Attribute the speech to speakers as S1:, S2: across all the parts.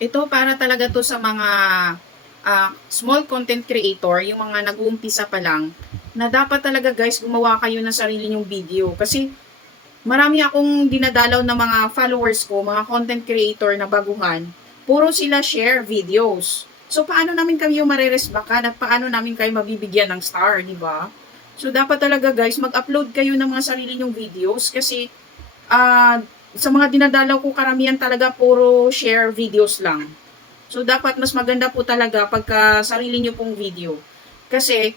S1: Ito para talaga to sa mga ah, small content creator, yung mga nag-uumpisa pa lang, na dapat talaga guys gumawa kayo ng sarili nyong video. Kasi marami akong dinadalaw ng mga followers ko, mga content creator na baguhan, puro sila share videos. So, paano namin kayo mareresbakan at paano namin kayo mabibigyan ng star, di ba? So, dapat talaga guys, mag-upload kayo ng mga sarili nyong videos kasi ah, sa mga dinadalaw ko karamihan talaga puro share videos lang. So, dapat mas maganda po talaga pagka sarili nyo pong video. Kasi,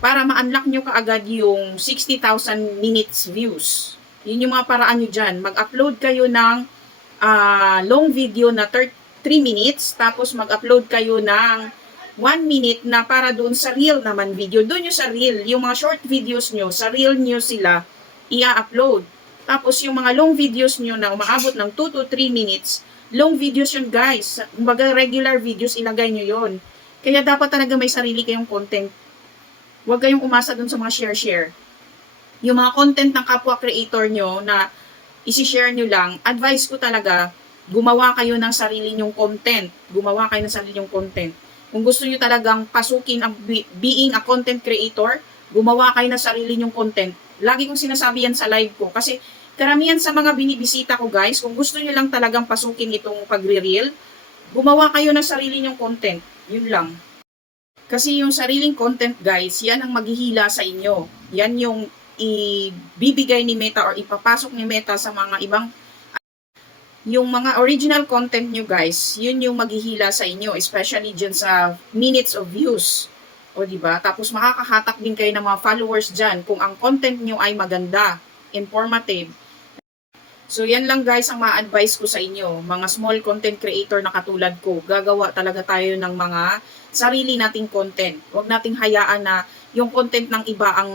S1: para ma-unlock nyo kaagad yung 60,000 minutes views. Yun yung mga paraan nyo dyan. Mag-upload kayo ng ah, long video na 3 minutes, tapos mag-upload kayo ng 1 minute na para doon sa reel naman video. Doon yung sa reel, yung mga short videos nyo, sa reel nyo sila i-upload. Tapos yung mga long videos nyo na umaabot ng 2 to 3 minutes, long videos yun guys. Kumbaga regular videos, ilagay nyo yon. Kaya dapat talaga may sarili kayong content. Huwag kayong umasa dun sa mga share-share. Yung mga content ng kapwa creator nyo na isi-share nyo lang, advice ko talaga, gumawa kayo ng sarili nyong content. Gumawa kayo ng sarili nyong content. Kung gusto nyo talagang pasukin ang be- being a content creator, gumawa kayo ng sarili nyong content. Lagi kong sinasabi yan sa live ko. Kasi karamihan sa mga binibisita ko guys, kung gusto nyo lang talagang pasukin itong pagre-reel, gumawa kayo ng sarili nyong content. Yun lang. Kasi yung sariling content guys, yan ang maghihila sa inyo. Yan yung ibibigay ni Meta or ipapasok ni Meta sa mga ibang yung mga original content nyo guys, yun yung maghihila sa inyo, especially dyan sa minutes of views. O di ba? Tapos makakahatak din kayo ng mga followers dyan kung ang content nyo ay maganda, informative. So yan lang guys ang ma-advise ko sa inyo, mga small content creator na katulad ko. Gagawa talaga tayo ng mga sarili nating content. Huwag nating hayaan na yung content ng iba ang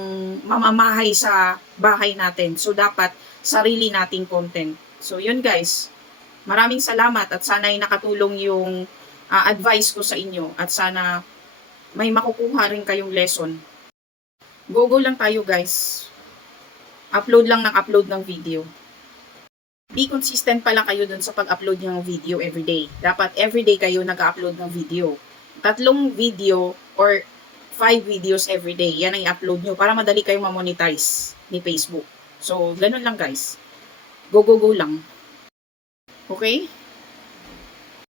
S1: mamamahay sa bahay natin. So dapat sarili nating content. So yun guys. Maraming salamat at sana ay nakatulong yung ah, advice ko sa inyo at sana may makukuha rin kayong lesson. Go-go lang tayo guys. Upload lang ng upload ng video. Be consistent pala kayo dun sa pag-upload ng video everyday. Dapat everyday kayo nag-upload ng video. Tatlong video or five videos everyday. Yan ang i-upload nyo para madali kayong ma-monetize ni Facebook. So, ganun lang guys. Go, go, go lang. Okay?